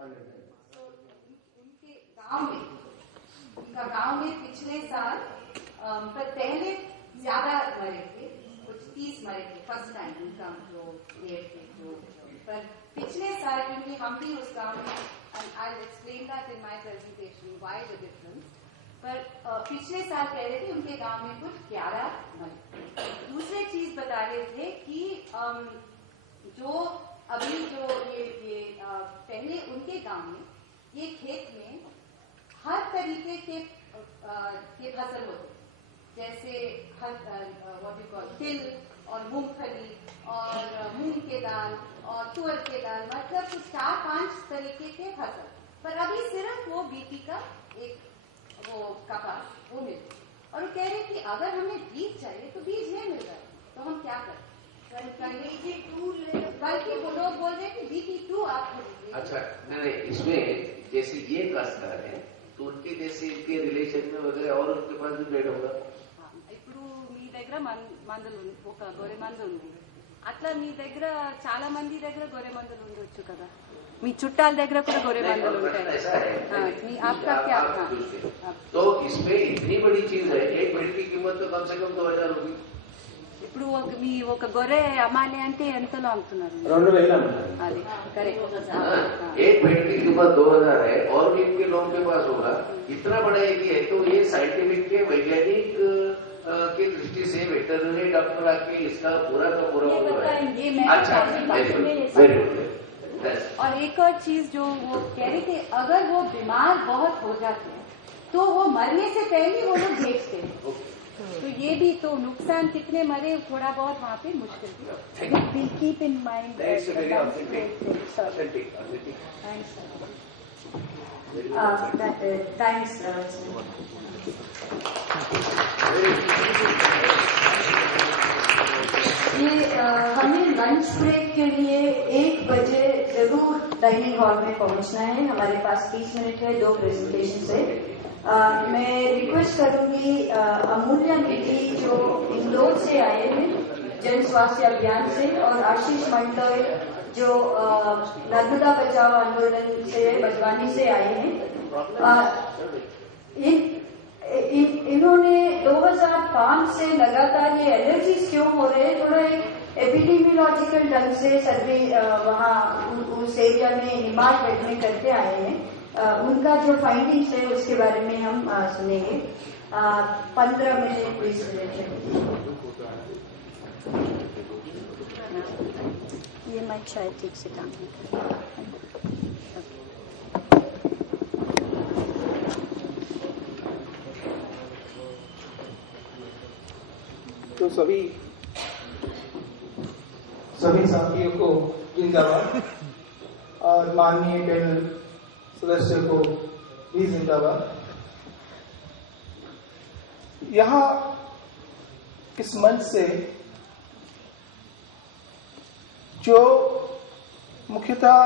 उनके गांव में पिछले साल पर पहले ज्यादा मरे थे, कुछ 30 मरे थे फर्स्ट टाइम उनका जो डेट थे जो, पर पिछले साल क्योंकि हम भी उस गांव में, I will explain that in my presentation why the difference, पर पिछले साल कह रहे थे उनके गांव में कुछ 11 मरे। दूसरी चीज बता रहे थे कि जो अभी जो ये पहले उनके गांव में ये खेत में हर तरीके के फसल होते, जैसे व्हाट यू कॉल तिल और मूंगफली और मूंग के दाल और तुअर के दाल, मतलब कुछ 4-5 तरीके के फसल। पर अभी सिर्फ वो बीटी का एक वो कपास वो मिलती, और वो कह रहे कि अगर हमें बीज चाहिए तो बीज नहीं मिल रहा है, तो हम क्या करें? बल्कि वो लोग बोल रहे कि BT2 आप खरीदिए। अच्छा, नहीं, इसमें जैसे ये काश्तकार है तो उनके जैसे इनके रिलेशन में वगैरह और उनके पास भी ब्लेड होगा। ఇప్పుడు మీ దగ్గర మందులు ఒక గొర్రె మందు ఉంది, అట్లా మీ దగ్గర చాలా మంది దగ్గర గొర్రె మందులు ఉండొచ్చు కదా, మీ చుట్టాల దగ్గర కూడా గొర్రె మందులు ఉంటాయి। आपका क्या? तो इसमें इतनी बड़ी चीज है, एक बेड की कीमत तो कम से कम 2000 होगी। ఇప్పుడు మీ ఒక గొర్రె అమ్మాలి అంటే ఎంతలో అమ్ముతున్నారు? 2000 అది करेक्ट। एक बेड की कीमत 2000 है और भी इनके लोगों के पास होगा, इतना बड़ा एक है। तो ये साइंटिफिक के वैज्ञानिक की दृष्टि से वेटरनरी डॉक्टर आके इसका पूरा का पूरा अच्छा, वेरी गुड। और एक और चीज जो वो कह रहे थे, अगर वो बीमार बहुत हो जाते हैं तो वो मरने से पहले वो लोग भेजते हैं, तो ये भी तो नुकसान कितने मरे थोड़ा बहुत वहाँ पे मुश्किल है। Will keep in mind. Thanks. ये हमें लंच ब्रेक के लिए 1 बजे जरूर डाइनिंग हॉल में पहुंचना है। हमारे पास 30 मिनट है 2 प्रेजेंटेशन से। मैं रिक्वेस्ट करूंगी अमूल्य निधि जो इंदौर से आए हैं जन स्वास्थ्य अभियान से, और आशीष मंडल जो नर्मदा बचाओ आंदोलन से बजवानी से आए हैं। इन्होंने 2005 से लगातार ये एलर्जीज क्यों हो रहे हैं, थोड़ा एक एपिडेमियोलॉजिकल ढंग से सर्वे वहाँ उस एरिया में निमाड़ बैठने करके आए हैं। उनका जो फाइंडिंग्स है उसके बारे में हम सुनेंगे। 15 मिनट 20 मिनट है। ये माइक शायद ठीक से काम नहीं कर रहा है। तो सभी साथियों को जिंदाबाद और माननीय पैनल सदस्य को भी जिंदाबाद। यहाँ इस मंच से जो मुख्यतः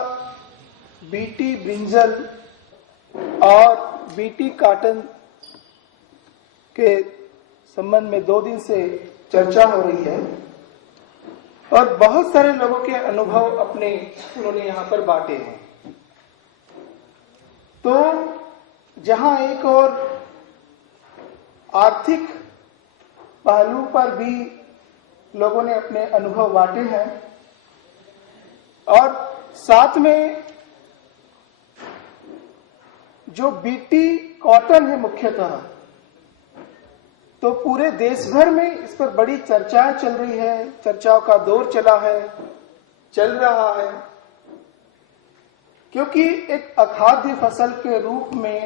बीटी ब्रिंजल और बीटी कॉटन के संबंध में 2 दिन से चर्चा हो रही है और बहुत सारे लोगों के अनुभव उन्होंने यहाँ पर बांटे हैं। तो जहां एक और आर्थिक पहलू पर भी लोगों ने अपने अनुभव बांटे हैं और साथ में जो बीटी कॉटन है मुख्यतः, तो पूरे देश भर में इस पर बड़ी चर्चाएं चल रही है, चर्चाओं का दौर चल रहा है, क्योंकि एक अखाद्य फसल के रूप में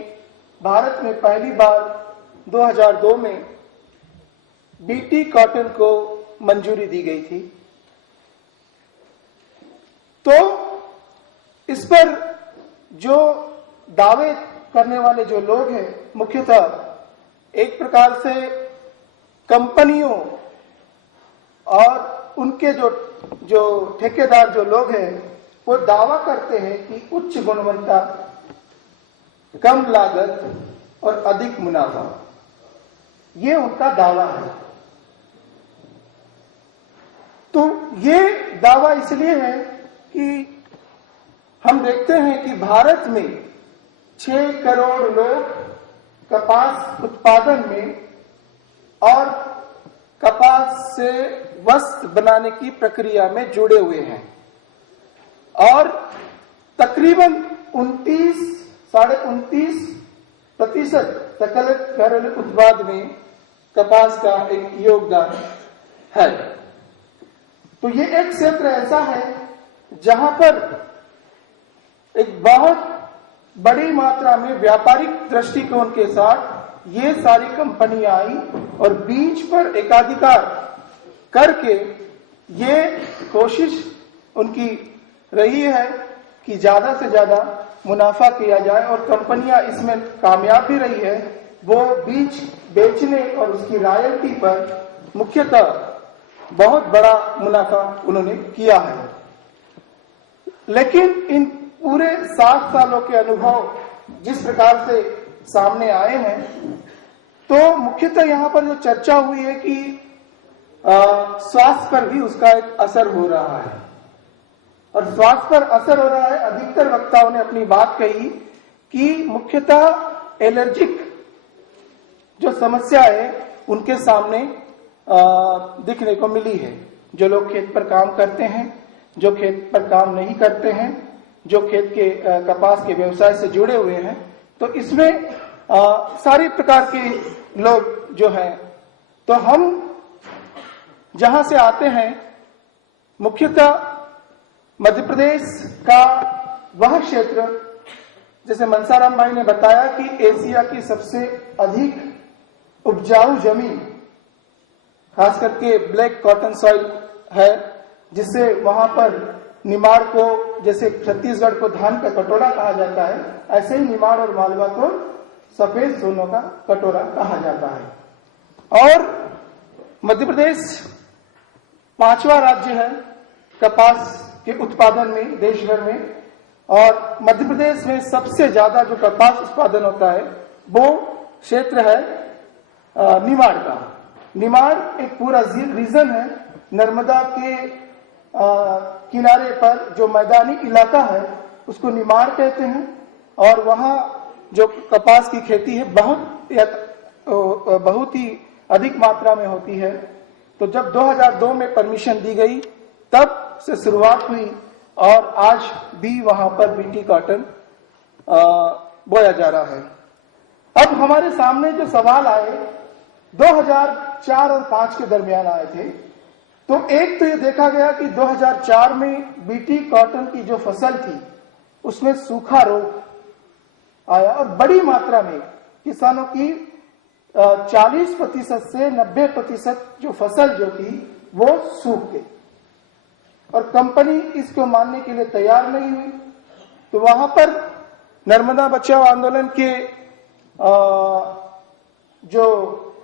भारत में पहली बार 2002 में बीटी कॉटन को मंजूरी दी गई थी। तो इस पर जो दावे करने वाले जो लोग हैं, मुख्यतः एक प्रकार से कंपनियों और उनके जो ठेकेदार जो लोग हैं वो दावा करते हैं कि उच्च गुणवत्ता, कम लागत और अधिक मुनाफा, ये उनका दावा है। तो ये दावा इसलिए है कि हम देखते हैं कि भारत में 6 करोड़ लोग कपास उत्पादन में और कपास से वस्त्र बनाने की प्रक्रिया में जुड़े हुए हैं और तकरीबन 29.29% सकल घरेलू उत्पाद में कपास का एक योगदान है। तो ये एक क्षेत्र ऐसा है जहां पर एक बहुत बड़ी मात्रा में व्यापारिक दृष्टिकोण के साथ ये सारी कंपनियां आई और बीज पर एकाधिकार करके ये कोशिश उनकी रही है कि ज्यादा से ज्यादा मुनाफा किया जाए और कंपनियां इसमें कामयाब भी रही है। वो बीज बेचने और उसकी रॉयल्टी पर मुख्यतः बहुत बड़ा मुनाफा उन्होंने किया है। लेकिन इन पूरे 7 सालों के अनुभव जिस प्रकार से सामने आए हैं, तो मुख्यतः यहाँ पर जो चर्चा हुई है कि स्वास्थ्य पर भी उसका एक असर हो रहा है और स्वास्थ्य पर असर हो रहा है। अधिकतर वक्ताओं ने अपनी बात कही कि मुख्यतः एलर्जिक जो समस्या है उनके सामने दिखने को मिली है। जो लोग खेत पर काम करते हैं, जो खेत पर काम नहीं करते हैं, जो खेत के कपास के व्यवसाय से जुड़े हुए हैं, तो इसमें सारी प्रकार के लोग जो हैं, तो हम जहां से आते हैं मुख्यतः मध्य प्रदेश का वह क्षेत्र, जैसे मनसाराम भाई ने बताया कि एशिया की सबसे अधिक उपजाऊ जमीन खास करके ब्लैक कॉटन सॉइल है, जिससे वहां पर निमाड़ को, जैसे छत्तीसगढ़ को धान का कटोरा कहा जाता है, ऐसे ही निमाड़ और मालवा को सफेद सोनों का कटोरा कहा जाता है। और मध्य प्रदेश 5वां राज्य है कपास के उत्पादन में देश भर में, और मध्य प्रदेश में सबसे ज्यादा जो कपास उत्पादन होता है वो क्षेत्र है निमाड़ का। निमाड़ एक पूरा रीजन है, नर्मदा के किनारे पर जो मैदानी इलाका है उसको निमाड़ कहते हैं, और वहां जो कपास की खेती है बहुत ही अधिक मात्रा में होती है। तो जब 2002 में परमिशन दी गई तब से शुरुआत हुई और आज भी वहां पर बीटी कॉटन बोया जा रहा है। अब हमारे सामने जो सवाल आए 2004 और 5 के दरमियान आए थे, तो एक तो ये देखा गया कि 2004 में बीटी कॉटन की जो फसल थी उसमें सूखा रोग आया और बड़ी मात्रा में किसानों की 40% से 90% जो फसल जो थी वो सूख गई और कंपनी इसको मानने के लिए तैयार नहीं हुई। तो वहां पर नर्मदा बचाओ आंदोलन के जो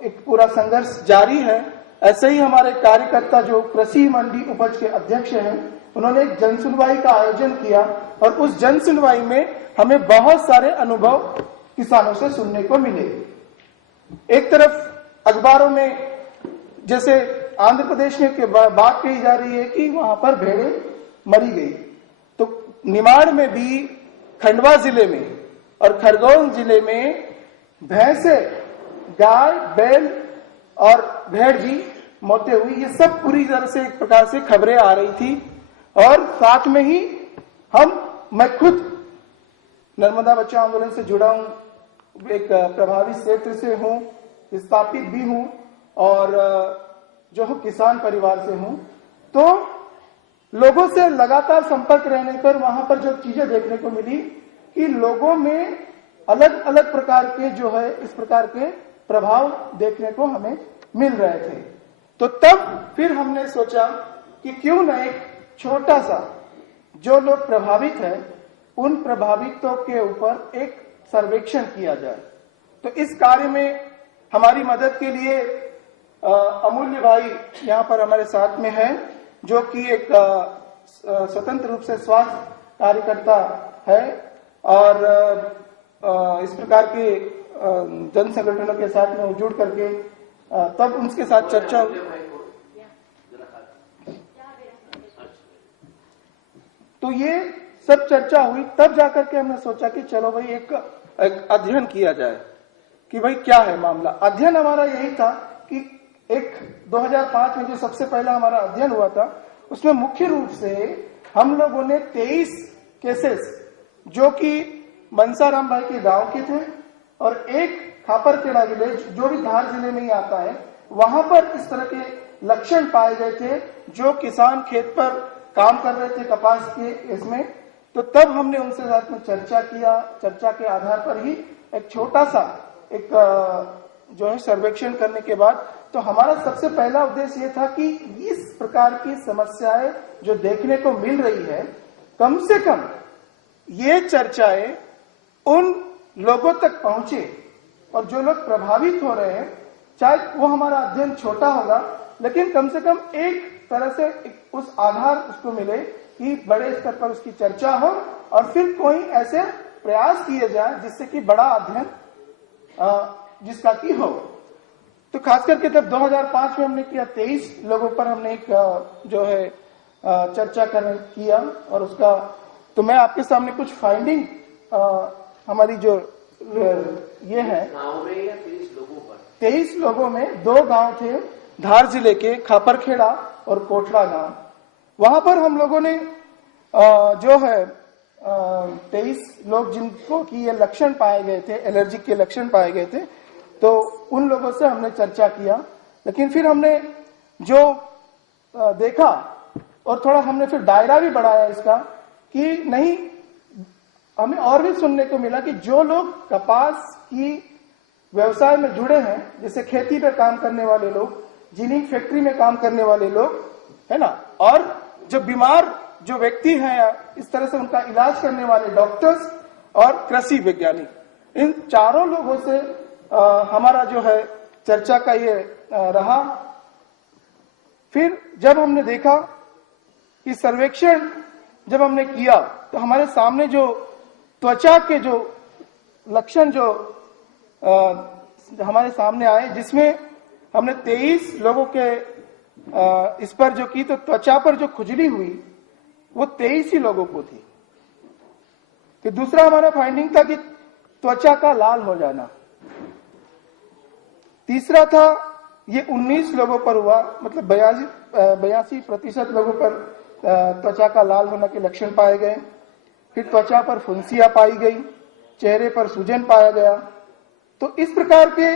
एक पूरा संघर्ष जारी है। ऐसे ही हमारे कार्यकर्ता जो कृषि मंडी उपज के अध्यक्ष हैं, उन्होंने एक जन सुनवाई का आयोजन किया और उस जन सुनवाई में हमें बहुत सारे अनुभव किसानों से सुनने को मिले। एक तरफ अखबारों में जैसे आंध्र प्रदेश में बात कही जा रही है कि वहां पर भेड़ें मरी गई, तो निमाड़ में भी, खंडवा जिले में और खरगोन जिले में भैंसे, गाय, बैल और भेड़ भी मौतें हुई। ये सब पूरी तरह से एक प्रकार से खबरें आ रही थी और साथ में ही मैं खुद नर्मदा बचाओ आंदोलन से जुड़ा हूं, एक प्रभावित क्षेत्र से हूं, विस्थापित भी हूं और जो किसान परिवार से हूं। तो लोगों से लगातार संपर्क रहने पर वहां पर जो चीजें देखने को मिली कि लोगों में अलग अलग प्रकार के जो है इस प्रकार के प्रभाव देखने को हमें मिल रहे थे। तो तब फिर हमने सोचा कि क्यों न एक छोटा सा जो लोग प्रभावित है उन प्रभावितों के ऊपर एक सर्वेक्षण किया जाए। तो इस कार्य में हमारी मदद के लिए अमूल्य भाई यहाँ पर हमारे साथ में है, जो कि एक स्वतंत्र रूप से स्वास्थ्य कार्यकर्ता है और इस प्रकार के जन संगठनों के साथ में जुड़ करके तब उनके साथ चर्चा हुई। तो ये सब चर्चा हुई, तब जाकर के हमने सोचा कि चलो भाई एक अध्ययन किया जाए कि भाई क्या है मामला। अध्ययन हमारा यही था कि एक 2005 में जो सबसे पहला हमारा अध्ययन हुआ था, उसमें मुख्य रूप से हम लोगों ने 23 केसेस जो कि मनसाराम भाई के गांव के थे और एक खापरखेड़ा विलेज जो भी धार जिले में ही आता है, वहां पर इस तरह के लक्षण पाए गए थे जो किसान खेत पर काम कर रहे थे कपास के इसमें। तो तब हमने उनसे साथ में चर्चा किया, चर्चा के आधार पर ही एक छोटा सा एक जो है सर्वेक्षण करने के बाद तो हमारा सबसे पहला उद्देश्य ये था कि इस प्रकार की समस्याएं जो देखने को मिल रही है, कम से कम ये चर्चाएं उन लोगों तक पहुंचे और जो लोग प्रभावित हो रहे हैं, चाहे वो हमारा अध्ययन छोटा होगा लेकिन कम से कम एक तरह से उस आधार उसको मिले कि बड़े स्तर पर उसकी चर्चा हो और फिर कोई ऐसे प्रयास किए जाए जिससे कि बड़ा अध्ययन जिसका की हो। तो खास करके जब 2005 में हमने किया, 23 लोगों पर हमने एक जो है चर्चा किया और उसका तो मैं आपके सामने कुछ फाइंडिंग हमारी जो ये है, 23 लोगों में 2 गांव थे धार जिले के, खापरखेड़ा और कोटड़ा गांव। वहां पर हम लोगों ने जो है 23 लोग जिनको कि ये लक्षण पाए गए थे, एलर्जी के लक्षण पाए गए थे, तो उन लोगों से हमने चर्चा किया। लेकिन फिर हमने जो देखा और थोड़ा हमने फिर दायरा भी बढ़ाया इसका कि नहीं, हमें और भी सुनने को मिला कि जो लोग कपास की व्यवसाय में जुड़े हैं, जैसे खेती पे काम करने वाले लोग, जिनिंग फैक्ट्री में काम करने वाले लोग, है ना, और जो बीमार जो व्यक्ति हैं इस तरह से उनका इलाज करने वाले डॉक्टर्स और कृषि वैज्ञानिक, इन चारों लोगों से हमारा जो है चर्चा का ये रहा। फिर जब हमने देखा कि सर्वेक्षण जब हमने किया तो हमारे सामने जो त्वचा के जो लक्षण जो हमारे सामने आए, जिसमें हमने 23 लोगों के इस पर जो की, तो त्वचा पर जो खुजली हुई वो 23 ही लोगों को थी। तो दूसरा हमारा फाइंडिंग था कि त्वचा का लाल हो जाना। तीसरा था ये 19 लोगों पर हुआ, मतलब 82% लोगों पर त्वचा का लाल होने के लक्षण पाए गए। फिर त्वचा पर फुंसियां पाई गई, चेहरे पर सूजन पाया गया। तो इस प्रकार के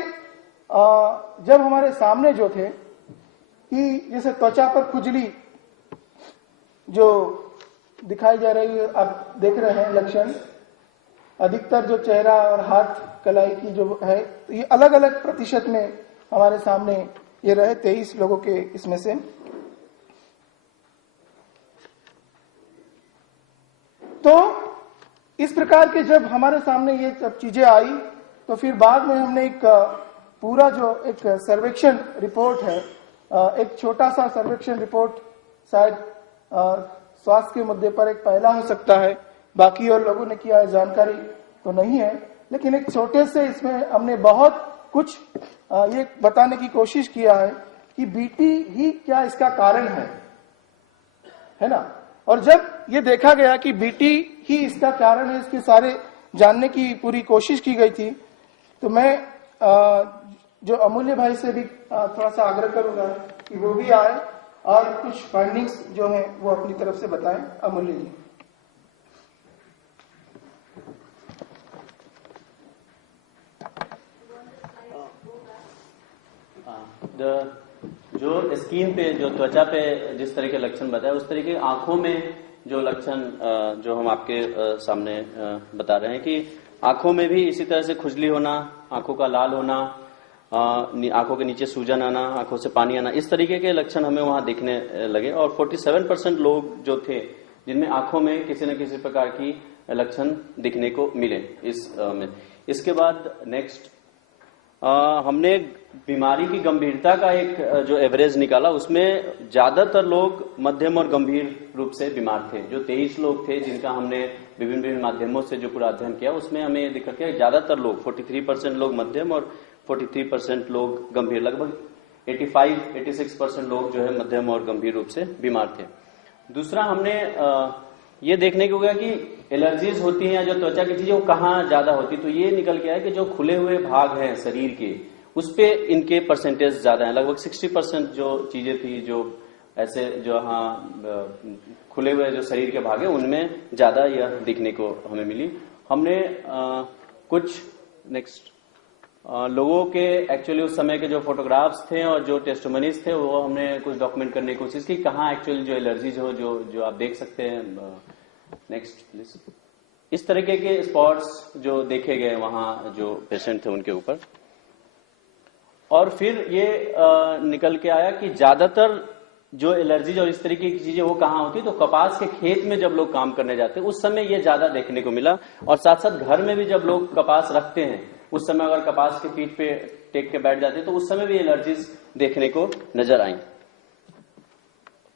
जब हमारे सामने जो थे कि जैसे त्वचा पर खुजली जो दिखाई जा रही है, आप देख रहे हैं लक्षण, अधिकतर जो चेहरा और हाथ कलाई की जो है, तो ये अलग अलग प्रतिशत में हमारे सामने ये रहे 23 लोगों के इसमें से। तो इस प्रकार के जब हमारे सामने ये सब चीजें आई तो फिर बाद में हमने एक पूरा जो एक सर्वेक्षण रिपोर्ट है, एक छोटा सा सर्वेक्षण रिपोर्ट, शायद स्वास्थ्य के मुद्दे पर एक पहला हो सकता है, बाकी और लोगों ने किया है जानकारी तो नहीं है, लेकिन एक छोटे से इसमें हमने बहुत कुछ ये बताने की कोशिश किया है कि बीटी ही क्या इसका कारण है ना। और जब ये देखा गया कि बीटी ही इसका कारण है, इसके सारे जानने की पूरी कोशिश की गई थी, तो मैं जो अमूल्य भाई से भी थोड़ा सा आग्रह करूंगा कि वो भी आए और कुछ फाइंडिंग्स जो हैं वो अपनी तरफ से बताएं। अमूल्य जी। जो स्किन पे, जो त्वचा पे जिस तरह के लक्षण बताए, उस तरह के आंखों में जो लक्षण जो हम आपके सामने बता रहे हैं कि आंखों में भी इसी तरह से खुजली होना, आंखों का लाल होना, आंखों के नीचे सूजन आना, आंखों से पानी आना, इस तरीके के लक्षण हमें वहां दिखने लगे। और 47% लोग जो थे जिनमें आंखों में किसी न किसी प्रकार की लक्षण दिखने को मिले इस में। इसके बाद नेक्स्ट हमने बीमारी की गंभीरता का एक जो एवरेज निकाला, उसमें ज्यादातर लोग मध्यम और गंभीर रूप से बीमार थे। जो 23 लोग थे जिनका हमने विभिन्न माध्यमों से जो पूरा अध्ययन किया, उसमें हमें ये दिखा कि ज्यादातर लोग 43% लोग मध्यम और 43% लोग गंभीर, लगभग 85-86% लोग जो है मध्यम और गंभीर रूप से बीमार थे। दूसरा हमने ये देखने को गया कि एलर्जीज होती हैं जो त्वचा की चीजें वो कहाँ ज्यादा होती, तो ये निकल के आया कि जो खुले हुए भाग हैं शरीर के उस पे इनके परसेंटेज ज्यादा है। लगभग 60% जो चीजें थी जो ऐसे जो खुले हुए जो शरीर के भाग है उनमें ज्यादा यह दिखने को हमें मिली। हमने कुछ नेक्स्ट लोगों के एक्चुअली उस समय के जो फोटोग्राफ्स थे और जो टेस्टिमनीज थे वो हमने कुछ डॉक्यूमेंट करने की कोशिश की, कहाँ एक्चुअली जो एलर्जीज हो जो आप देख सकते हैं। Next please. इस तरीके के स्पॉट्स जो देखे गए वहां जो पेशेंट थे उनके ऊपर। और फिर ये निकल के आया कि ज्यादातर जो एलर्जीज और इस तरीके की चीजें वो कहाँ होती, तो कपास के खेत में जब लोग काम करने जाते हैं उस समय ये ज्यादा देखने को मिला। और साथ साथ घर में भी जब लोग कपास रखते हैं उस समय अगर कपास के पीठ पे टेक के बैठ जाते तो उस समय भी एलर्जीज देखने को नजर आई।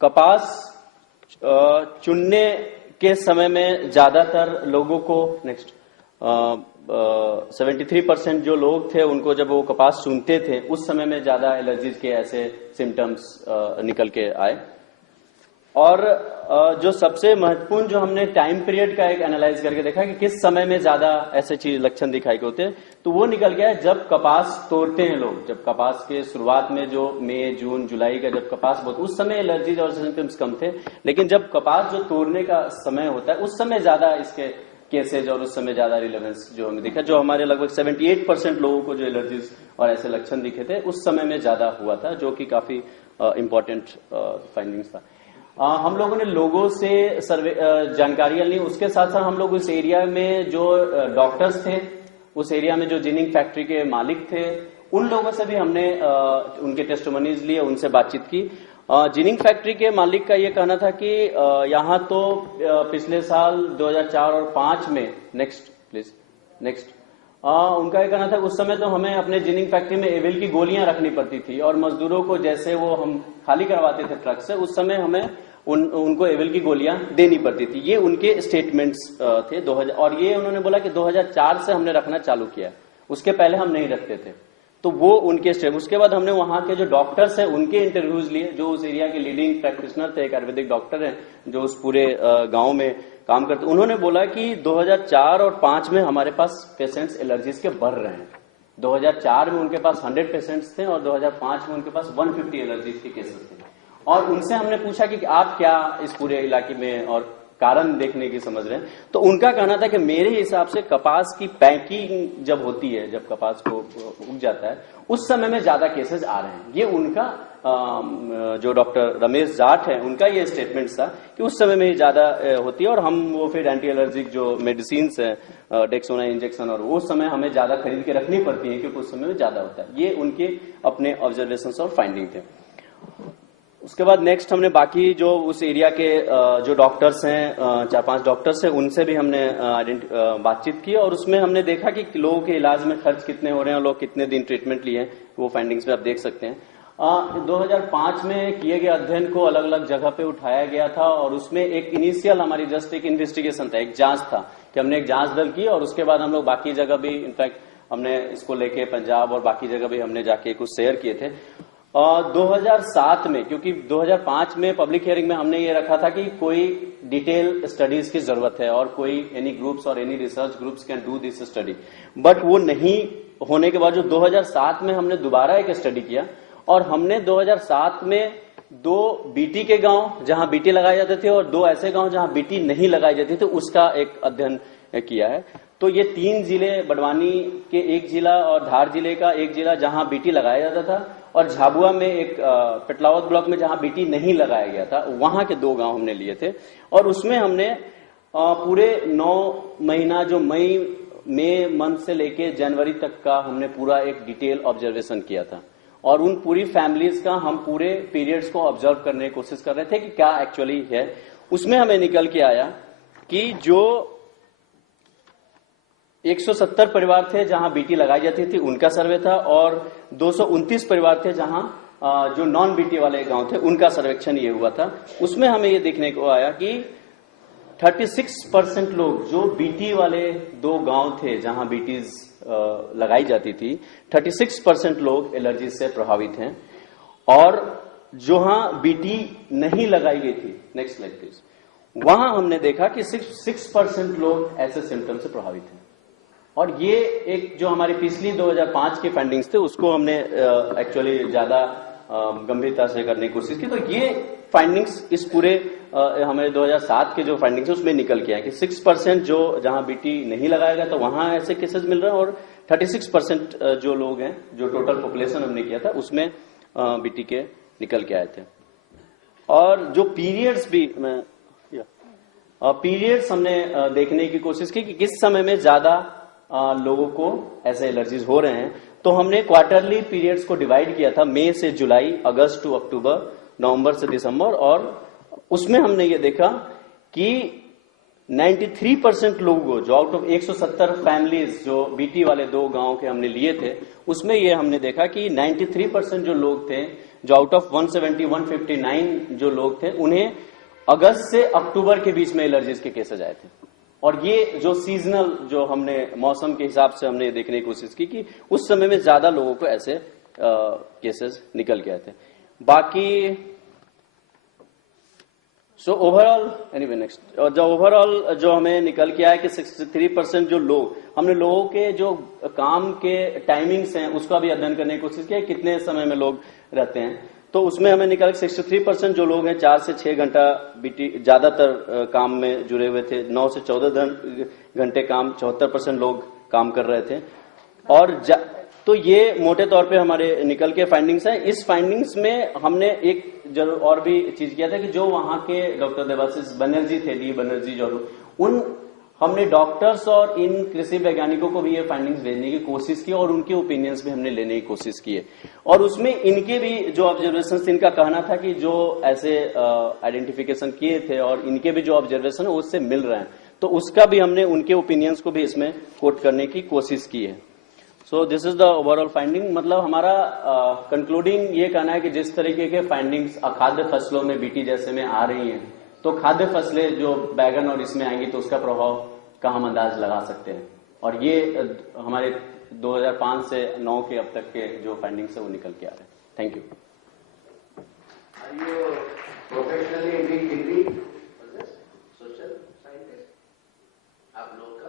कपास चुनने के समय में ज्यादातर लोगों को 73% जो लोग थे उनको जब वो कपास चुनते थे उस समय में ज्यादा एलर्जीज के ऐसे सिम्टम्स निकल के आए। और जो सबसे महत्वपूर्ण जो हमने टाइम पीरियड का एक एनालाइज करके देखा कि किस समय में ज्यादा ऐसे चीज लक्षण दिखाई होते हैं, तो वो निकल गया जब कपास तोड़ते हैं लोग। जब कपास के शुरुआत में जो मई जून जुलाई का जब कपास बोते उस समय एलर्जीज और सिम्टम्स कम थे, लेकिन जब कपास जो तोड़ने का समय होता है उस समय ज्यादा इसके केसेज और उस समय ज्यादा रिलेवेंस जो हमें दिखा। जो हमारे लगभग 78% लोगों को जो एलर्जीज और ऐसे लक्षण दिखे थे उस समय में ज्यादा हुआ था, जो कि काफी इंपॉर्टेंट फाइंडिंग्स था। हम लोगों ने लोगों से सर्वे जानकारियां ली, उसके साथ साथ हम लोग उस एरिया में जो डॉक्टर्स थे, उस एरिया में जो जिनिंग फैक्ट्री के मालिक थे, उन लोगों से भी हमने उनके टेस्टिमोनीज लिए, उनसे बातचीत की। जिनिंग फैक्ट्री के मालिक का ये कहना था कि यहाँ तो पिछले साल 2004 और 5 में उनका ये कहना था उस समय तो हमें अपने जिनिंग फैक्ट्री में एविल की गोलियां रखनी पड़ती थी और मजदूरों को जैसे वो हम खाली करवाते थे ट्रक से उस समय हमें उनको एविल की गोलियां देनी पड़ती थी। ये उनके स्टेटमेंट्स थे 2000। और ये उन्होंने बोला कि 2004 से हमने रखना चालू किया, उसके पहले हम नहीं रखते थे। तो वो उनके स्टेप। उसके बाद हमने वहां के जो डॉक्टर्स हैं उनके इंटरव्यूज लिए, जो उस एरिया के लीडिंग प्रैक्टिशनर थे, एक आयुर्वेदिक डॉक्टर हैं जो उस पूरे गांव में काम करते। उन्होंने बोला कि 2004 और 5 में हमारे पास पेशेंट्स एलर्जीज के बढ़ रहे हैं। 2004 में उनके पास 100 पेशेंट्स थे और 2005 में उनके पास 150 एलर्जीज के केसेस थे। और उनसे हमने पूछा कि आप क्या इस पूरे इलाके में और कारण देखने की समझ रहे हैं, तो उनका कहना था कि मेरे हिसाब से कपास की पैकिंग जब होती है, जब कपास को उग जाता है उस समय में ज्यादा केसेस आ रहे हैं। ये उनका जो डॉक्टर रमेश जाट है उनका ये स्टेटमेंट था कि उस समय में ही ज्यादा होती है। और हम वो फिर एंटी एलर्जिक जो मेडिसिन है डेक्सोना इंजेक्शन और वो समय हमें ज्यादा खरीद के रखनी पड़ती है क्योंकि उस समय में ज्यादा होता है। ये उनके अपने ऑब्जर्वेशन और फाइंडिंग थे। उसके बाद नेक्स्ट हमने बाकी जो उस एरिया के जो डॉक्टर्स हैं, 4-5 डॉक्टर्स हैं, उनसे भी हमने बातचीत की और उसमें हमने देखा कि लोगों के इलाज में खर्च कितने हो रहे हैं और लोग कितने दिन ट्रीटमेंट लिए हैं, वो फाइंडिंग्स में आप देख सकते हैं। 2005 में किए गए अध्ययन को अलग अलग जगह पे उठाया गया था और उसमें एक इनिशियल हमारी जस्ट एक इन्वेस्टिगेशन था, एक जांच था कि हमने एक जांच दल की और उसके बाद हम लोग बाकी जगह भी इनफैक्ट हमने इसको लेके पंजाब और बाकी जगह भी हमने जाके कुछ शेयर किए थे। 2007 में, क्योंकि 2005 में पब्लिक हियरिंग में हमने ये रखा था कि कोई डिटेल स्टडीज की जरूरत है और कोई एनी ग्रुप्स और any research groups can do this study, but वो नहीं होने के बाद जो 2007 में हमने दोबारा एक स्टडी किया और हमने 2007 में 2 बीटी के गांव जहां बीटी लगाए जाते थे और 2 ऐसे गांव जहां बीटी नहीं लगाई जाती थी उसका एक अध्ययन किया है। तो ये 3 जिले, बड़वानी के एक जिला और धार जिले का एक जिला जहां बीटी लगाया जाता था और झाबुआ में एक पेटलावत ब्लॉक में जहां बीटी नहीं लगाया गया था, वहां के 2 गांव हमने लिए थे। और उसमें हमने पूरे 9 महीना जो मई मंथ से लेके जनवरी तक का हमने पूरा एक डिटेल ऑब्जर्वेशन किया था और उन पूरी फैमिलीज का हम पूरे पीरियड्स को ऑब्जर्व करने की कोशिश कर रहे थे कि क्या एक्चुअली है। उसमें हमें निकल के आया कि जो 170 परिवार थे जहां बीटी लगाई जाती थी उनका सर्वे था और 229 परिवार थे जहां जो नॉन बीटी वाले गांव थे उनका सर्वेक्षण ये हुआ था। उसमें हमें ये देखने को आया कि 36% लोग जो बीटी वाले 2 गांव थे जहां बीटीज लगाई जाती थी, 36% लोग एलर्जी से प्रभावित हैं और जहां बीटी नहीं लगाई गई थी, नेक्स्ट स्लाइड प्लीज, वहां हमने देखा कि सिर्फ 6% लोग ऐसे सिम्टम से प्रभावित हैं। और ये एक जो हमारी पिछली 2005 की फाइंडिंग्स थे उसको हमने एक्चुअली ज्यादा गंभीरता से करने की कोशिश की। तो ये फाइंडिंग्स इस पूरे हमारे 2007 के जो फाइंडिंग्स है उसमें निकल के आए कि 6% जो जहां बीटी नहीं लगाएगा तो वहां ऐसे केसेस मिल रहे हैं, और 36% जो लोग हैं जो टोटल पॉपुलेशन हमने किया था उसमें बीटी के निकल के आए थे। और जो पीरियड्स भी पीरियड्स हमने देखने की कोशिश की कि किस समय में ज्यादा लोगों को ऐसे एलर्जीज हो रहे हैं। तो हमने क्वार्टरली पीरियड्स को डिवाइड किया था, मई से जुलाई, अगस्त टू अक्टूबर, नवंबर से दिसंबर, और उसमें हमने ये देखा कि 93% लोगों को जो आउट ऑफ 170 फैमिलीज जो बीटी वाले 2 गांव के हमने लिए थे उसमें ये हमने देखा कि 93% जो लोग थे, जो आउट ऑफ 159 जो लोग थे, उन्हें अगस्त से अक्टूबर के बीच में एलर्जीज के केसेस आए थे। और ये जो सीजनल जो हमने मौसम के हिसाब से हमने देखने की कोशिश की कि उस समय में ज्यादा लोगों को ऐसे केसेस निकल के आए थे। बाकी सो ओवरऑल एनीवे नेक्स्ट, और जो ओवरऑल जो हमें निकल के आया कि 63% जो लोग, हमने लोगों के जो काम के टाइमिंग्स हैं उसका भी अध्ययन करने की कोशिश की, कितने समय में लोग रहते हैं। तो उसमें हमें निकला 63% जो लोग हैं 4 से 6 घंटा बीटी ज्यादातर काम में जुड़े हुए थे, 9 से 14 घंटे काम 74% लोग काम कर रहे थे। और तो ये मोटे तौर पे हमारे निकल के फाइंडिंग्स है। इस फाइंडिंग्स में हमने एक जरूर और भी चीज किया था कि जो वहां के डॉक्टर देवाशीष बनर्जी थे, डी बनर्जी, जो उन हमने डॉक्टर्स और इन कृषि वैज्ञानिकों को भी ये फाइंडिंग्स भेजने की कोशिश की और उनके ओपिनियंस भी हमने लेने की कोशिश की है। और उसमें इनके भी जो ऑब्जर्वेशन, इनका कहना था कि जो ऐसे आइडेंटिफिकेशन किए थे और इनके भी जो ऑब्जर्वेशन है उससे मिल रहे हैं, तो उसका भी हमने उनके ओपिनियंस को भी इसमें कोट करने की कोशिश की है। So this is the overall finding. मतलब हमारा कंक्लूडिंग ये कहना है कि जिस तरीके के फाइंडिंग्स अखाद्य फसलों में बीटी जैसे में आ रही हैं, तो खाद्य फसलें जो बैगन और इसमें आएंगी तो उसका प्रभाव का हम अंदाज लगा सकते हैं। और ये हमारे 2005 से 9 के अब तक के जो फाइंडिंग्स है वो निकल के आ रहे हैं। Thank you. Professionally in degree social scientist आप लोग का?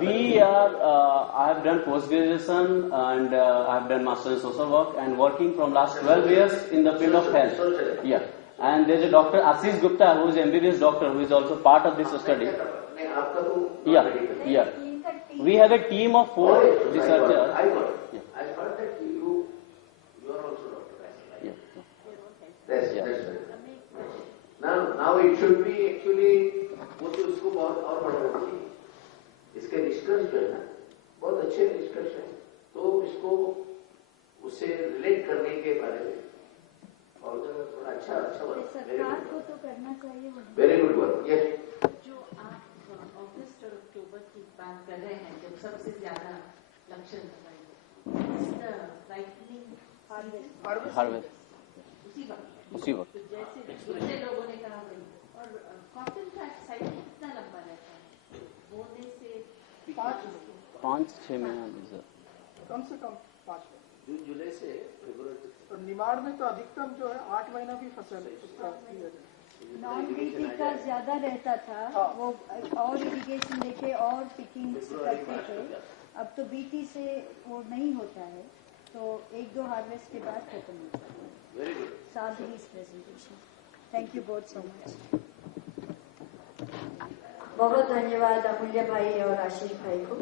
We are, I have done post-graduation and I have done master in social work and working from last 12 years in the field of health. Yeah. And there is a Dr. Ashish Gupta who is MBBS doctor who is also part of this study. Yeah, yeah. We have a team of 4 researchers. I heard that you are also doctor. Yeah. That's right. Now it should be actually वो तो इसको बहुत और बढ़ाना चाहिए। इसके निष्कर्ष जो है ना बहुत अच्छे निष्कर्ष हैं, तो इसको उससे रिलेट करने के बारे में और थोड़ा अच्छा वर्क सरकार को तो करना चाहिए। Very good work. यस, जो आप अगस्त और अक्टूबर की बात कर रहे हैं जब सबसे ज्यादा लक्षण हार्वेस्ट उसी वक्त तो जैसे लोगों ने कहा भाई, और कॉटन का साइकिल कितना लंबा रहता है? बोने से 5-6 महीना कम से कम 5 महीने, जून जुलाई से फरवरी। और निमाड़ में तो अधिकतम जो है 8 महीना भी फसल है उसका पीरियड है। नॉन बीटी का ज्यादा रहता था, वो और इरिगेशन लेके और पिकिंग करते थे। अब तो बीटी से वो नहीं होता है, तो 1-2 हार्वेस्ट के बाद खत्म होता है। Very good. साधु's presentation. Thank you both so much. बहुत धन्यवाद अमूल्य भाई और आशीष भाई को।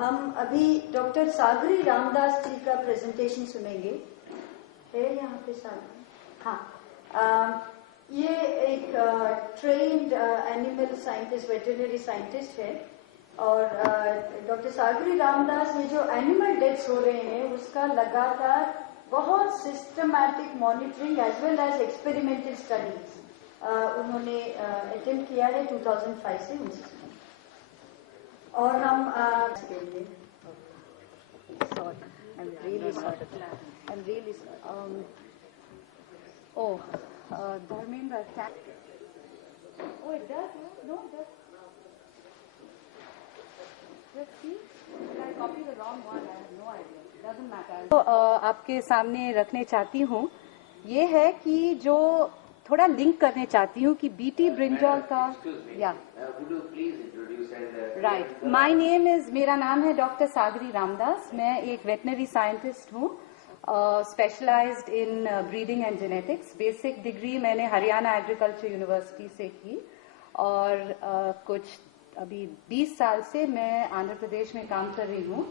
हम अभी डॉक्टर सागरी रामदास जी का प्रेजेंटेशन सुनेंगे। है यहाँ पे सागरी? हाँ, ये एक trained animal scientist, veterinary scientist है, और डॉक्टर सागरी रामदास ये जो एनिमल डेथ्स हो रहे हैं उसका लगातार बहुत systematic monitoring as well as experimental studies उन्होंने अटेम्प्ट किया है 2005 से 19 में। और हम धर्मेंद्र तो आपके सामने रखने चाहती हूँ ये है कि जो थोड़ा लिंक करने चाहती हूँ कि बीटी ब्रिंजॉल का या राइट। माय नेम इज, मेरा नाम है डॉक्टर सागरी रामदास। मैं एक वेटनरी साइंटिस्ट हूँ, specialised in breeding and genetics. Basic degree मैंने हरियाणा एग्रीकल्चर यूनिवर्सिटी से की और कुछ अभी 20 साल से मैं आंध्र प्रदेश में काम कर रही हूँ।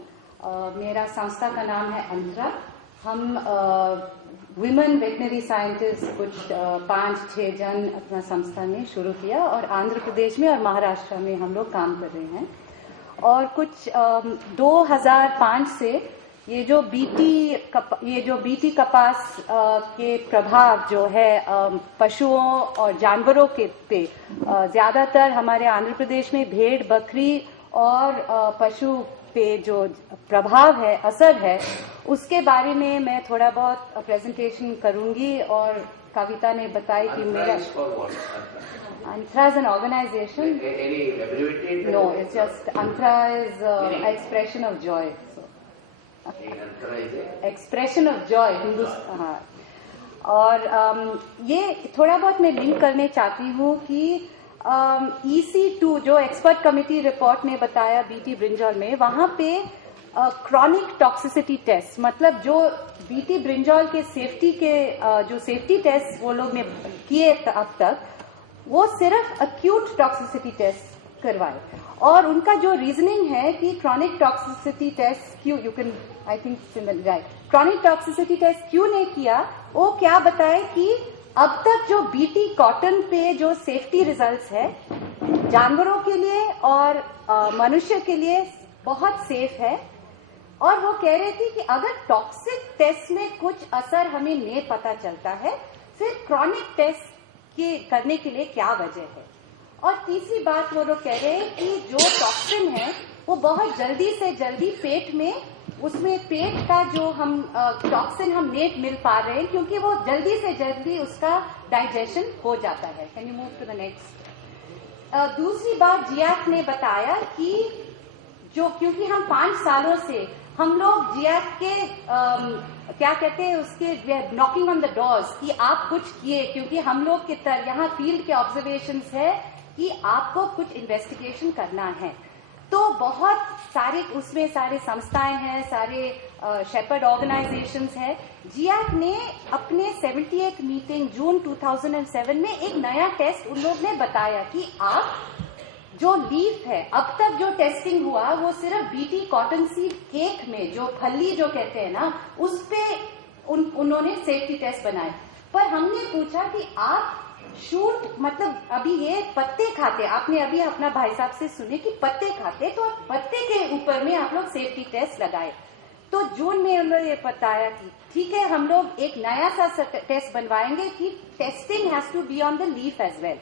मेरा संस्था का नाम है अंतरा। हम वुमेन वेटनरी साइंटिस्ट कुछ 5-6 जन अपना संस्था में शुरू किया और आंध्र प्रदेश में और महाराष्ट्र में हम लोग काम कर रहे हैं। और कुछ 2005 से ये जो बीटी कपास के प्रभाव जो है पशुओं और जानवरों के पे, ज्यादातर हमारे आंध्र प्रदेश में भेड़ बकरी और पशु पे जो प्रभाव है, असर है, उसके बारे में मैं थोड़ा बहुत प्रेजेंटेशन करूंगी। और कविता ने बताई कि मेरा Antra is an organization. Any abbreviated? No, it's just Antra is expression of joy. So. Expression of Joy Hindustan. हाँ, और ये थोड़ा बहुत मैं लिंक करने चाहती हूँ कि EC2 जो एक्सपर्ट कमेटी रिपोर्ट ने बताया बीटी ब्रिंजॉल में, वहां पे क्रॉनिक टॉक्सिसिटी टेस्ट, मतलब जो बीटी ब्रिंजॉल के सेफ्टी के जो सेफ्टी टेस्ट वो लोग ने किए अब तक, वो सिर्फ अक्यूट टॉक्सिसिटी टेस्ट करवाए। और उनका जो रीजनिंग है कि क्रॉनिक टॉक्सिसिटी टेस्ट क्यों, you can I think right, chronic toxicity test क्यों नहीं किया, वो क्या बताए कि अब तक जो बीटी कॉटन पे जो सेफ्टी रिजल्ट्स है जानवरों के लिए और मनुष्य के लिए बहुत सेफ है। और वो कह रहे थे कि अगर टॉक्सिक टेस्ट में कुछ असर हमें नहीं पता चलता है, फिर क्रॉनिक टेस्ट के करने के लिए क्या वजह है। और तीसरी बात वो लोग कह रहे हैं कि जो टॉक्सिन है वो बहुत जल्दी से जल्दी पेट में, उसमें पेट का जो हम टॉक्सिन हम नेट मिल पा रहे हैं क्योंकि वो जल्दी से जल्दी उसका डाइजेशन हो जाता है। Can you move to the next. दूसरी बात जियाक ने बताया कि जो, क्योंकि हम 5 सालों से हम लोग जियाक के क्या कहते हैं उसके नॉकिंग ऑन द डोर्स कि आप कुछ किए, क्योंकि हम लोग के यहाँ फील्ड के ऑब्जर्वेशंस है कि आपको कुछ इन्वेस्टिगेशन करना है। तो बहुत सारे उसमें सारे संस्थाएं हैं, सारे शेपर्ड ऑर्गेनाइजेशंस है। जियाक ने अपने 78th मीटिंग जून 2007 में एक नया टेस्ट उन लोग ने बताया कि आप जो लीफ है, अब तक जो टेस्टिंग हुआ वो सिर्फ बीटी कॉटन सीड केक में जो फली जो कहते हैं ना, उस पे उन्होंने सेफ्टी टेस्ट बनाए। पर हमने पूछा कि आप शूट, मतलब अभी ये पत्ते खाते, आपने अभी अपना भाई साहब से सुने कि पत्ते खाते, तो पत्ते के ऊपर में आप लोग सेफ्टी टेस्ट लगाए। तो जून में उन्होंने ये बताया कि ठीक है, हम लोग एक नया सा टेस्ट बनवाएंगे कि testing has to be on the leaf as well.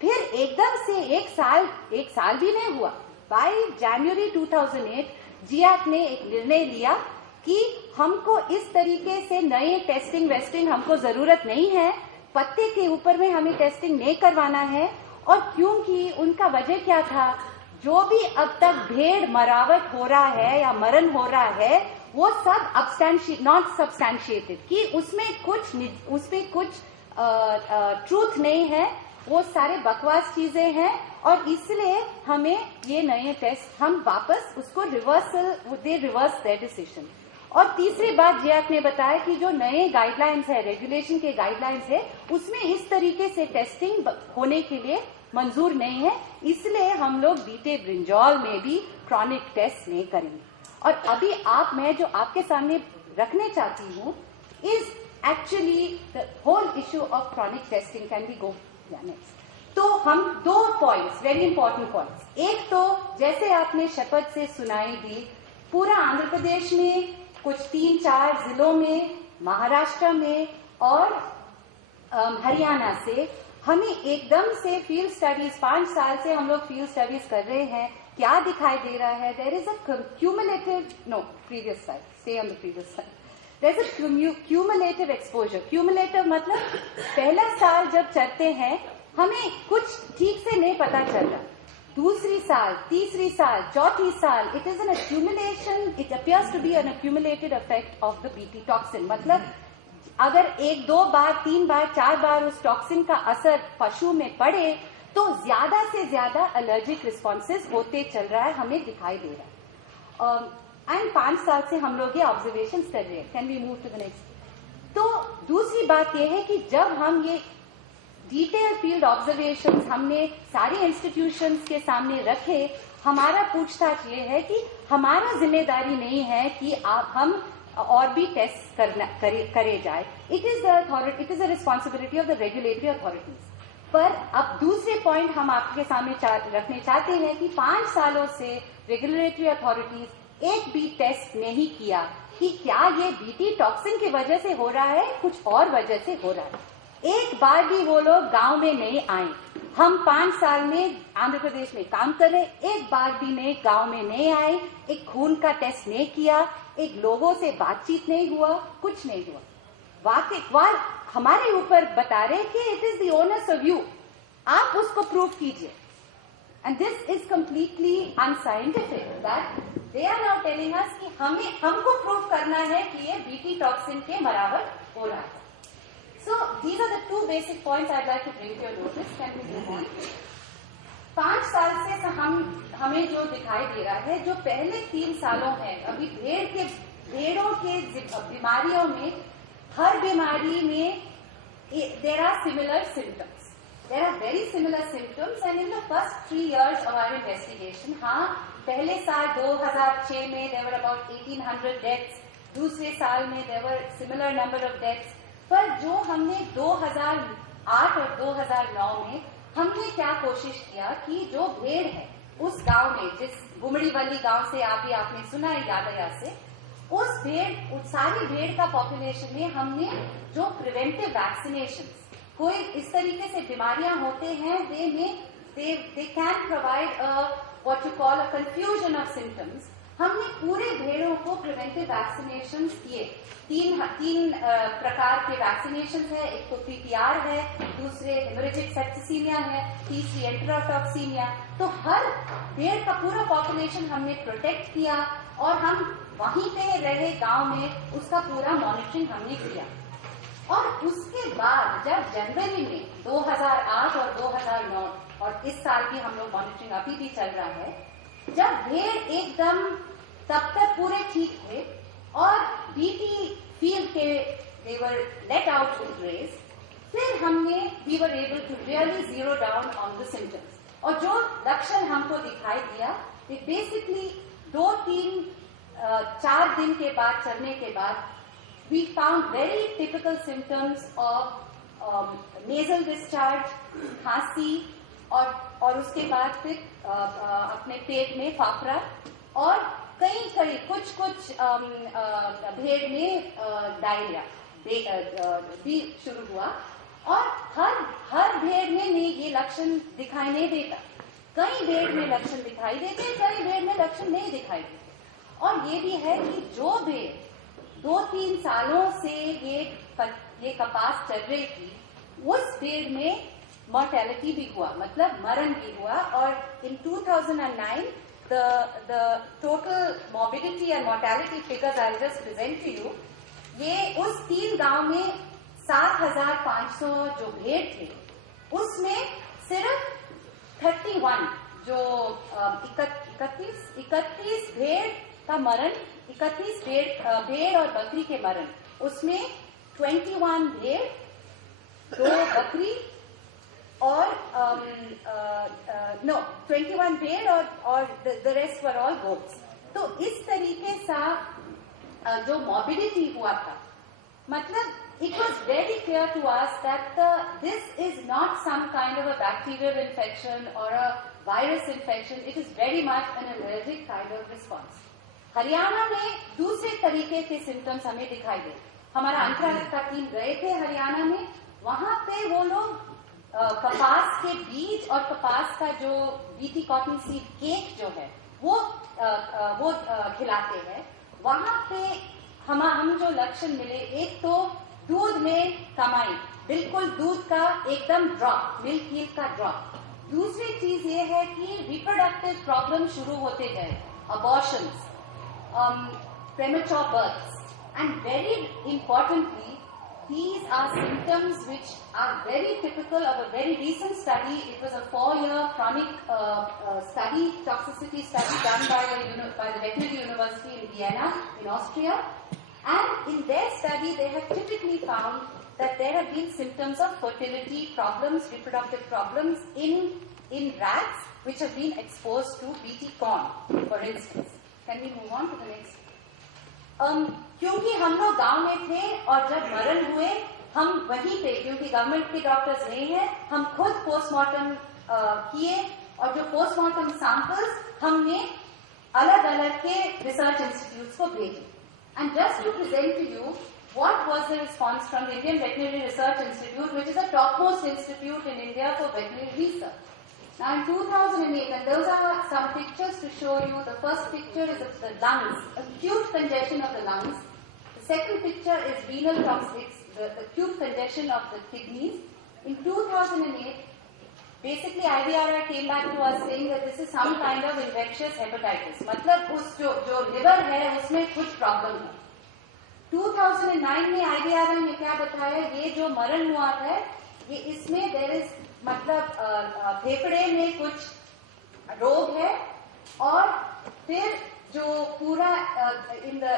फिर एकदम से एक साल भी नहीं हुआ, बाय जनवरी 2008 जियाक ने एक निर्णय लिया कि हमको इस तरीके से नए टेस्टिंग वेस्टिंग हमको जरूरत नहीं है, पत्ते के ऊपर में हमें टेस्टिंग नहीं करवाना है। और क्योंकि उनका वजह क्या था, जो भी अब तक भेड़ मरावट हो रहा है या मरण हो रहा है वो सब नॉट सब्सटैंशिएटेड, कि उसमें कुछ ट्रूथ नहीं है, वो सारे बकवास चीजें हैं। और इसलिए हमें ये नए टेस्ट, हम वापस उसको रिवर्स देयर डिसीजन। और तीसरी बात जियाक ने बताया कि जो नए गाइडलाइंस है, रेगुलेशन के गाइडलाइंस है, उसमें इस तरीके से टेस्टिंग होने के लिए मंजूर नहीं है, इसलिए हम लोग बीटे ब्रिंजॉल में भी क्रॉनिक टेस्ट नहीं करेंगे। और अभी मैं जो आपके सामने रखने चाहती हूँ is actually the whole issue of chronic testing. Can be go next. तो हम 2 पॉइंट्स, वेरी इंपॉर्टेंट पॉइंट्स। एक तो जैसे आपने शपथ से सुनाई दी, पूरा आंध्र प्रदेश में कुछ 3-4 जिलों में, महाराष्ट्र में और हरियाणा से हमें एकदम से फील्ड स्टडीज, 5 साल से हम लोग फील्ड स्टडीज कर रहे हैं। क्या दिखाई दे रहा है, there is a cumulative, no previous side, stay on the previous side, there is a cumulative exposure. Cumulative मतलब पहला साल जब चढ़ते हैं हमें कुछ ठीक से नहीं पता चल रहा, दूसरी साल, तीसरी साल, चौथी साल, it is an accumulation, it appears to be an accumulated effect of the BT toxin। मतलब अगर 1, 2 बार, 3 बार, 4 बार उस टॉक्सिन का असर पशु में पड़े तो ज्यादा से ज्यादा एलर्जिक रिस्पॉन्सेज होते चल रहा है, हमें दिखाई दे रहा है। एंड 5 साल से हम लोग ये ऑब्जर्वेशन कर रहे हैं। Can we move to the next? तो दूसरी बात यह है कि जब हम ये डिटेल फील्ड ऑब्जर्वेशंस हमने सारे इंस्टीट्यूशंस के सामने रखे, हमारा पूछताछ ये है कि हमारा जिम्मेदारी नहीं है कि हम और भी टेस्ट करे जाए। It is a responsibility of the regulatory authorities. पर अब दूसरे पॉइंट हम आपके सामने रखने चाहते हैं कि 5 सालों से रेगुलेटरी अथॉरिटीज एक भी टेस्ट नहीं किया कि क्या ये बीटी टॉक्सिन की वजह से हो रहा है, कुछ और वजह से हो रहा है। एक बार भी वो लोग गांव में नहीं आए। हम 5 साल में आंध्र प्रदेश में काम कर रहे, एक बार भी नहीं गांव में नहीं आए, एक खून का टेस्ट नहीं किया, एक लोगों से बातचीत नहीं हुआ, कुछ नहीं हुआ। वाकई हमारे ऊपर बता रहे कि it is the onus of you, आप उसको प्रूव कीजिए। And this is completely unscientific that they are now telling us कि हमको प्रूव करना है कि ये बीटी टॉक्सिन के बराबर हो रहा है। So these are the 2 basic points I'd like to bring to your notice. Can we move on? 5 साल से हमें जो दिखाई दे रहा है, जो पहले 3 सालों है, अभी भेड़ों के बीमारियों में, हर बीमारी में there are similar symptoms. There are very similar symptoms, and in the first 3 years of our investigation, हाँ, पहले साल 2006 में there were about 1800 deaths, दूसरे साल में there were similar number of deaths, पर जो हमने 2008 और 2009 में हमने क्या कोशिश किया कि जो भेड़ है उस गांव में, जिस गुमड़ीवली गांव से आपने सुना है यादया से, उस सारी भेड़ का पॉपुलेशन में हमने जो प्रिवेंटिव वैक्सीनेशन, कोई इस तरीके से बीमारियां होते हैं, they can provide what you call a confusion of symptoms, हमने पूरे भेड़ों को प्रिवेंटिव वैक्सीनेशन किए। 3 प्रकार के वैक्सीनेशन है, एक तो पीपीआर है, दूसरे हेमोरेजिक सेप्टिसीमिया है, तीसरी एंटेरोटॉक्सीमिया। तो हर भेड़ का पूरा पॉपुलेशन हमने प्रोटेक्ट किया और हम वहीं पे रहे गांव में, उसका पूरा मॉनिटरिंग हमने किया। और उसके बाद जब जनवरी में 2008 और 2009 और इस साल की हम लोग मॉनिटरिंग अभी भी चल रहा है, जब भेड़ एकदम तब तक पूरे ठीक थे और बीटी फील्ड के they were let out to graze, फिर हमने we were able to really zero down on the symptoms. और जो लक्षण हमको दिखाई दिया, बेसिकली 2-3-4 दिन के बाद चलने के बाद we found very typical symptoms of nasal discharge, खांसी और उसके बाद फिर अपने पेट में फाफड़ा और कई कुछ भेड़ में डायरिया भी शुरू हुआ। और हर भेड़ में ये लक्षण दिखाई नहीं देता, कई भेड़ में लक्षण दिखाई देते, कई भेड़ में लक्षण नहीं दिखाई देते। और ये भी है कि जो भेड़ 2-3 सालों से ये कपास चल रही थी, उस भेड़ में मोर्टेलिटी भी हुआ, मतलब मरण भी हुआ। और इन 2009 the total morbidity and mortality figures I'll just present to you, ये उस 3 गांव में 7,500 जो भेड़ थे, उसमें सिर्फ 31 जो 31 भेड़ का मरण, 31 भेड़ और बकरी के मरण, उसमें 21 भेड़, 2 बकरी और 21 भेड़ और the rest were all goats. तो इस तरीके से जो morbidity हुआ था, मतलब it was very clear to us that this is not some kind of a bacterial infection or a virus infection. It is very much an allergic kind of response. Haryana में दूसरे तरीके के सिम्टम्स हमें दिखाई दे। हमारा अंतराल का टीम गए थे हरियाणा में, वहां पे वो लोग कपास के बीज और कपास का जो बीटी कॉटन सीड केक जो है वो खिलाते हैं। वहां पे हम जो लक्षण मिले, एक तो दूध में कमाई, बिल्कुल दूध का एकदम ड्रॉप, मिल्क यील्ड का ड्रॉप। दूसरी चीज ये है कि रिप्रोडक्टिव प्रॉब्लम शुरू होते गए, abortions, premature births, and very importantly these are symptoms which are very typical of a very recent study. It was a 4-year chronic toxicity study done by the Veterinary University in Vienna, in Austria. And in their study, they have typically found that there have been symptoms of fertility problems, reproductive problems in rats which have been exposed to BT corn, for instance. Can we move on to the next? क्योंकि हम लोग गांव में थे और जब मरण हुए हम वहीं पे, क्योंकि गवर्नमेंट के डॉक्टर्स नहीं हैं, हम खुद पोस्टमार्टम किए और जो पोस्टमार्टम सैंपल्स हमने अलग अलग के रिसर्च इंस्टीट्यूट्स को भेजे. And just to present to you what was the response from the Indian Veterinary Research Institute, which is a topmost institute in India for veterinary research. Now in 2008, and those are some pictures to show you. The first picture is of the lungs, acute congestion of the lungs. The second picture is renal toxics, the acute congestion of the kidneys. In 2008, basically IVRI came back to us saying that this is some kind of infectious hepatitis. मतलब उस जो liver है उसमें कुछ problem है. 2009 में IVRI ने क्या बताया, ये जो मरण हुआ है ये इसमें there is मतलब फेफड़े में कुछ रोग है और फिर जो पूरा in the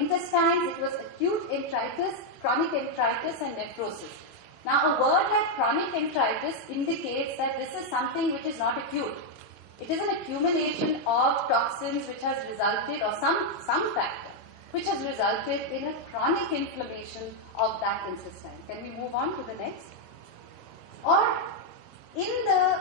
intestines it was acute enteritis, chronic enteritis and nephrosis. Now a word like chronic enteritis indicates that this is something which is not acute. It is an accumulation of toxins which has resulted, or some factor which has resulted in a chronic inflammation of that intestine. Can we move on to the next? Or in the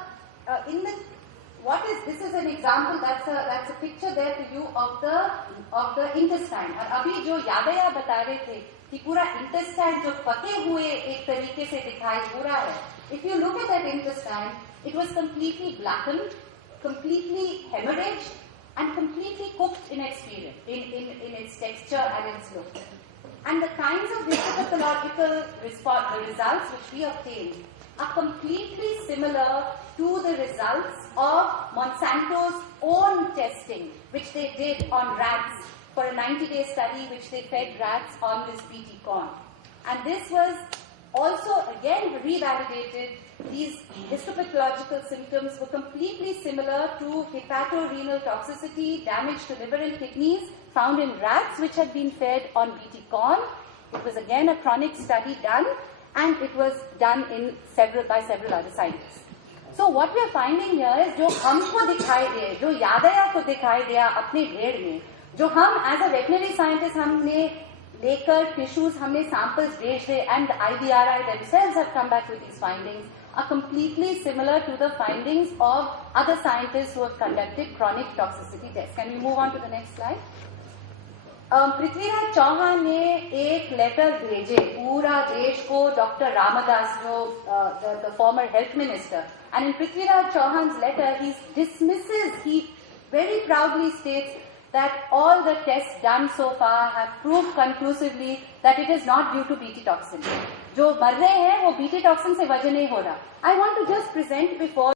what is this is an example, that's a picture there to you of the intestine. और अभी जो यादया बता रहे थे कि पूरा intestine जो पके हुए एक तरीके से दिखाई दे रहा है. If you look at that intestine, it was completely blackened, completely hemorrhaged, and completely cooked in its texture and its look. And the kinds of histopathological results which we obtained are completely similar to the results of Monsanto's own testing, which they did on rats for a 90-day study, which they fed rats on this BT corn. And this was also again revalidated. These histopathological symptoms were completely similar to hepatorenal toxicity, damage to liver and kidneys found in rats which had been fed on BT corn. It was again a chronic study done, and it was done by several other scientists. So what we are finding here is जो हमको दिखाई दे, जो यादया को दिखाई दिया अपने ढेर में, जो हम as a veterinary scientist हमने लेकर tissues हमने samples भेज दे, and the IVRI themselves have come back with these findings, are completely similar to the findings of other scientists who have conducted chronic toxicity tests. Can we move on to the next slide? Prithviraj Chauhan ने एक letter भेजे पूरा देश को, doctor Ramdas जो the former health minister, and in Prithviraj Chauhan's letter he very proudly states that all the tests done so far have proved conclusively that it is not due to BT toxin. जो मर रहे हैं वो BT toxin से वजह नहीं हो रहा. I want to just present before